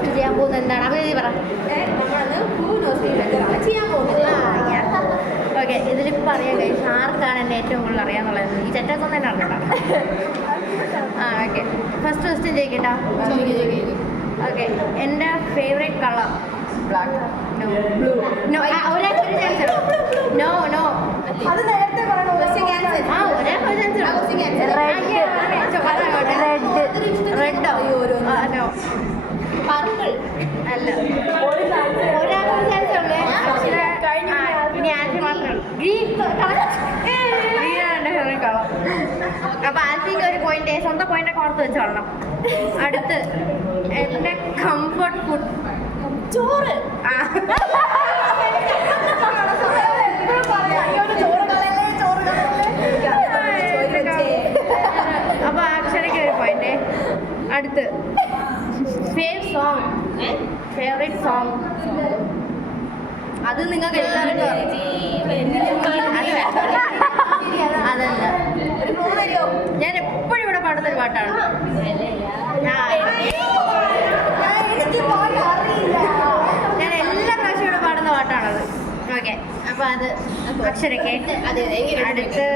First ചെയ്യാൻ പോകുന്നത് എന്താണ് അഭിനന്ദി പറ. ഓക്കെ, ഇതിലിപ്പോൾ പറയാൻ കഴിയും ആർക്കാണ് എന്നെ ഏറ്റവും കൂടുതൽ അറിയാന്നുള്ളത്. ഈ ചെറ്റക്കൊന്നും തന്നെ അറിഞ്ഞിട്ടാണ്. ഓക്കെ, ഫസ്റ്റ് ക്വസ്റ്റ്യൻ ചോദിക്കട്ടാ. ഓക്കെ, എൻ്റെ ഫേവറേറ്റ് കളർ ബ്ലാക്ക്. നോ, ഒരാൾക്ക് ഒരു ചാൻസ്. നോ നോ, അത് നേരത്തെ പറയണോ? ഒരാൾക്ക് ഒരു ചാൻസ്. റെഡോ? നോ. പർപ്പിൾ അല്ല, ഒരാൾക്ക് ഒരു ചാൻസ് ഉള്ളേ. ഇനി ആൽഫി മാത്രമേ ഉള്ളൂ. ഗ്രീൻ ആണ് എൻ്റെ ഫേവറേറ്റ് കളർ. അപ്പോൾ ആൽഫിക്ക് ഒരു പോയിന്റ്, സ്വന്തം പോയിന്റൊക്കെ ഓർത്ത് വെച്ചോളണം. അടുത്ത് എൻ്റെ കംഫർട്ട് ഫുഡ് ചോറ്. അപ്പൊ അക്ഷരയ്ക്ക് ഒരു പോയിന്റ്. അടുത്ത് ഫേവറേറ്റ് സോങ്. അത് നിങ്ങൾക്ക് എല്ലാവർക്കും അതല്ല, ഞാൻ എപ്പോഴും ഇവിടെ പാടുന്നൊരു പാട്ടാണ്. ഞാൻ എല്ലാ പ്രാവശ്യം ഇവിടെ പാടുന്ന പാട്ടാണത്. ഓക്കെ, അപ്പോൾ അത് അക്ഷരയ്ക്ക്. അടുത്ത്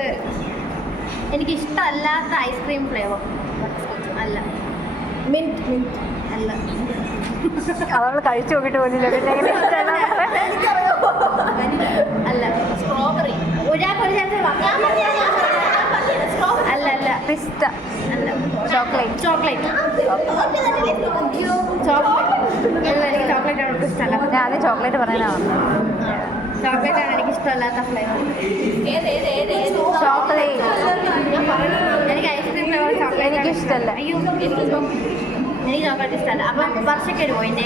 എനിക്കിഷ്ടമല്ലാത്ത ഐസ്ക്രീം ഫ്ലേവർ. അല്ല, മിന്റ് അല്ല. അവൾ കഴിച്ചു നോക്കിട്ട് പോലില്ല. അല്ല, സ്ട്രോബെറി. ഒരാൾക്ക് ഒരു ചാൻസ്. അല്ല അല്ല, പിസ്ത. അല്ല, ചോക്ലേറ്റ്. ചോക്ലേറ്റ് അല്ല, എനിക്ക് ചോക്ലേറ്റ് ആണ് ഒട്ടും ഇഷ്ടമല്ല. ഞാൻ ആദ്യം ചോക്ലേറ്റ് പറയാനാണ്. ചോക്ലേറ്റ് ആണ് എനിക്ക് ഇഷ്ടമല്ലാത്ത ഫ്ലേവർ. ചോക്ലേറ്റ്. എനിക്ക് ഐസ്ക്രീം ഫ്ലേവർ ചോക്ലേറ്റ് എനിക്ക് ഇഷ്ടമല്ല. അയ്യോ, എനിക്ക് ചോക്ലേറ്റ് ഇഷ്ടമല്ല. അപ്പം വർഷയ്ക്കൊരു പോയിന്റ്.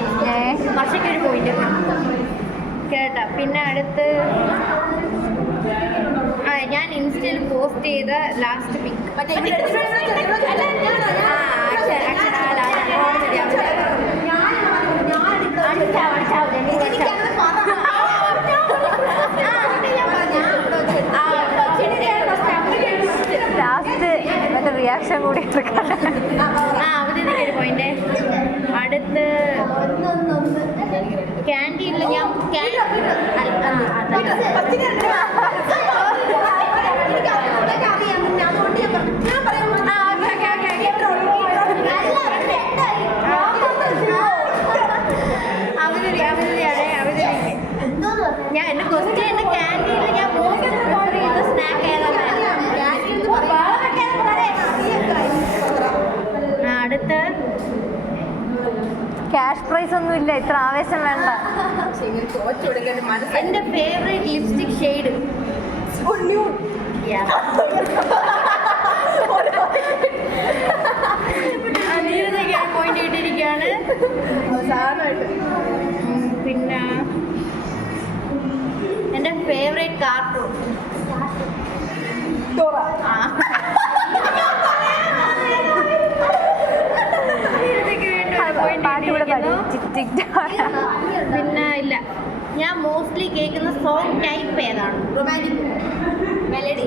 വർഷയ്ക്കൊരു പോയിന്റ് കേട്ടോ. പിന്നെ അടുത്ത് ഞാൻ ഇൻസ്റ്റയിൽ പോസ്റ്റ് ചെയ്ത ലാസ്റ്റ് പിക്ക്. ലാസ്റ്റ് മറ്റേ റിയാക്ഷൻ കൂടി ഒരു പോയിന്റ്. അടുത്ത് ക്യാൻറ്റീനിൽ ഞാൻ ഞാൻ എൻ്റെ ക്വസ്റ്റ്യൻ എൻ്റെ ക്യാൻറ്റീനിൽ ഞാൻ സ്നാക്ക് ഏതാണ്? അടുത്ത് ക്യാഷ് പ്രൈസ് ഒന്നും ഇല്ല, ഇത്ര ആവേശം വേണ്ട. എൻ്റെ ഫേവറേറ്റ് ലിപ്സ്റ്റിക് ഷെയ്ഡ് പോയിന്റ് ഇട്ടിരിക്കുകയാണ്. പിന്നെ എൻ്റെ ഫേവറേറ്റ് കാർട്ടൂൺ പിന്നെ ഇല്ല. ഞാൻ മോസ്റ്റ്ലി കേൾക്കുന്ന സോങ് ടൈപ്പ് ഏതാണ്? Romantic melody.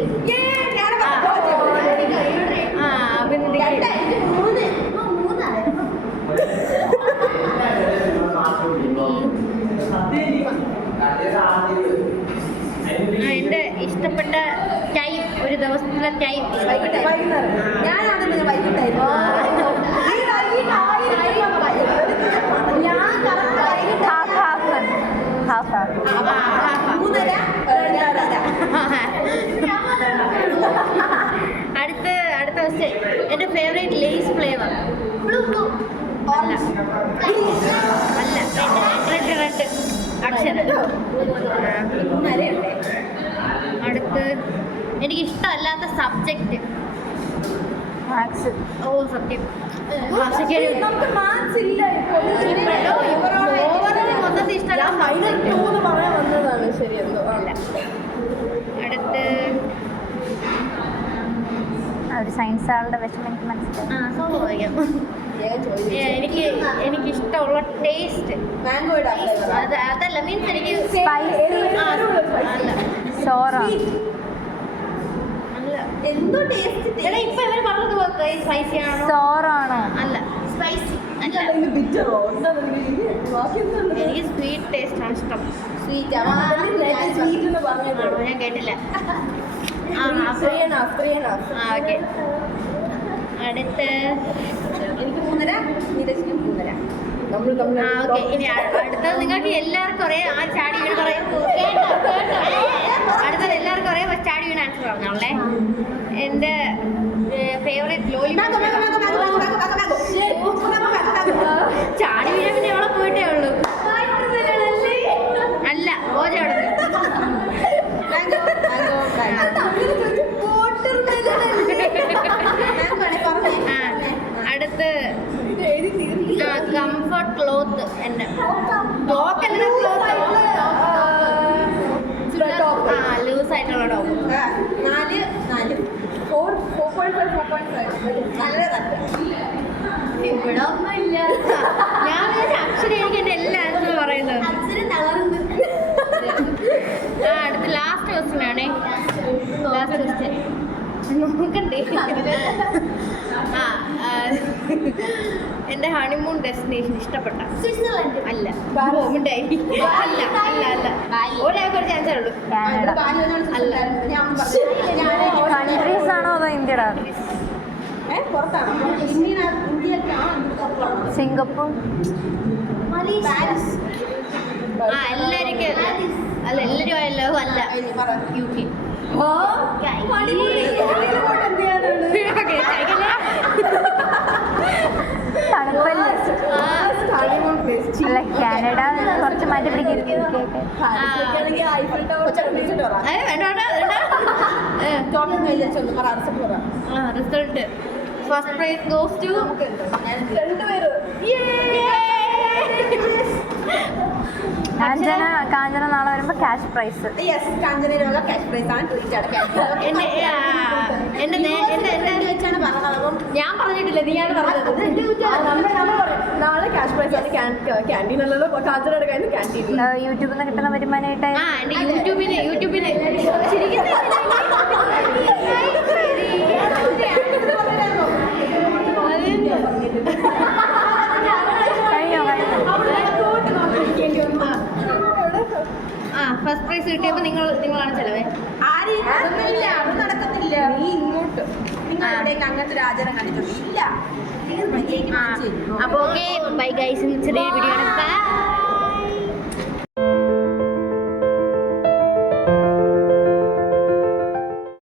എൻ്റെ ഇഷ്ടപ്പെട്ട ടൈപ്പ്, ഒരു ദിവസത്തിലെ ടൈപ്പ് ഞാനാണ് വൈകിട്ടായിരുന്നു. അടുത്ത ക്വസ്റ്റ്യൻ. എൻ്റെ ഫേവറേറ്റ് ലേസ് ഫ്ലേവർ. അല്ല, റെഡ് അക്ഷരം. അടുത്ത് എനിക്കിഷ്ടമല്ലാത്ത സബ്ജക്റ്റ്. ഓ സത്യം, ഭാഷയ്ക്ക് മൊത്തത്തിൽ ഇഷ്ടമല്ല. അടുത്ത് ഒരു സയൻസ് ആളുടെ വിഷമം എനിക്ക് മനസ്സിലായി. എനിക്കിഷ്ടമുള്ള ടേസ്റ്റ് അതല്ല, മീൻസ് എനിക്ക് ചോറാണ്. എന്തോ ടേസ്റ്റ് ഇപ്പൊ ഇവര് പറഞ്ഞത് സ്പൈസി ആണോ? ചോറാണോ? അല്ല, സ്പൈസി. എനിക്ക് സ്വീറ്റ് ടേസ്റ്റ് ആണ് ഇഷ്ടം. ഞാൻ കേട്ടില്ല. ഓക്കെ, അടുത്ത് ഓക്കെ. ഇനി അടുത്തത് നിങ്ങൾക്ക് എല്ലാവർക്കും അറിയാം. ആ ചാടി വീണ് പറയും. അടുത്തത് എല്ലാവർക്കും അറിയാം. ചാടി വീണ് ആൻസർ പറഞ്ഞോളേ. എൻ്റെ ഫേവറേറ്റ് ചാടി വീഴാൻ പിന്നെ എവിടെ പോയിട്ടേ ഉള്ളൂ. അല്ല, ഓജ അവിടെ അടുത്ത് കംഫർട്ട് ക്ലോത്ത്. എൻ്റെ ക്ലോത്ത് അല്ല, ലൂസ് ആയിട്ടുള്ള ടോപ്പ്. ഇവിടെ ഒന്നുമില്ല. ഞാൻ അക്ഷരം എനിക്ക് എൻ്റെ എല്ലാ ആൻസറും പറയുന്നത്. അടുത്ത ലാസ്റ്റ് ക്വസ്റ്റ്യൻ ആണേ. ലാസ്റ്റ് ക്വസ്റ്റ്യൻ നോക്കണ്ടേ? എൻ്റെ ഹണിമൂൺ ഡെസ്റ്റിനേഷൻ ഇഷ്ടപ്പെട്ട അല്ല, അല്ല അല്ല അല്ല ഒരാൾക്ക് ഒരു ചാൻസേ ഉള്ളൂ. കൺട്രീസ് ആണോ അതോ ഇന്ത്യയുടെ? സിംഗപ്പൂർ. എല്ലാവർക്കും അല്ല, എല്ലാവരും അല്ല, അല്ല യു കെ. അല്ല, കാനഡ കുറച്ച് മാറ്റി പിടിക്കും. Result first prize goes to Kanchana നാളെ വരുമ്പോ ക്യാഷ് പ്രൈസ്. ഞാൻ പറഞ്ഞിട്ടില്ല, നീയാണ് പറഞ്ഞത്. നാളെ ക്യാഷ് പ്രൈസ് ആണ്. ക്യാൻറ്റീൻ അല്ലല്ലോ, കാഞ്ചനയുടെ കയ്യിൽ നിന്ന് ക്യാൻറ്റീൻ. യൂട്യൂബിൽ നിന്ന് കിട്ടുന്ന വരുമാനമായിട്ട് എന്റെ യൂട്യൂബിന് ഫസ്റ്റ് പ്രൈസ് കിട്ടിയപ്പോൾ നിങ്ങളാണ് ചെലവേ. നടക്കത്തില്ല. നീ ഇങ്ങോട്ട് അങ്ങനത്തെ രാജനെ കണ്ടിട്ടില്ല. അപ്പോൾ ഓക്കെ, ബൈ ഗൈസ്. ചെറിയൊരു വീഡിയോ ആണ്.